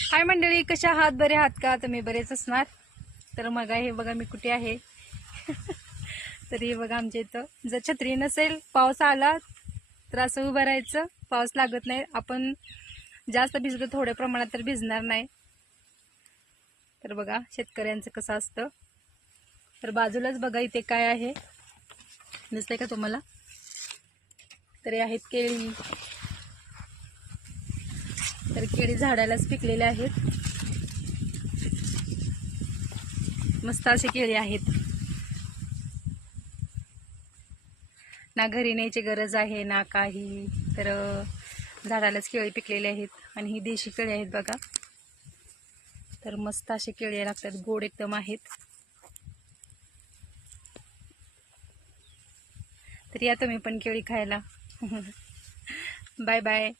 हाय मंडळी, कशा आहात? बरे आहात का? तुम्ही बरेच असणार. तर मग हे बघा मी कुठे आहे. तरी बघा आमच्या इथं जर छत्री नसेल, पाऊस आला तर असं उभं राहायचं. पाऊस लागत नाही, आपण जास्त भिजतो, थोड्या प्रमाणात तर भिजणार नाही. तर बघा शेतकऱ्यांचं कसं असतं. तर बाजूलाच बघा इथे काय आहे, दिसतंय का तुम्हाला? तरी आहेत केळी. तर केळी झाडालाच पिकलेले आहेत. मस्त असे केळी आहेत. ना घरी न्यायची गरज आहे ना काही. तर झाडालाच केळी पिकलेले आहेत आणि ही देशी केळी आहेत बघा. तर मस्त असे केळी लागतात, गोड एकदम आहेत. तर या तुम्ही पण केळी खायला. Bye bye.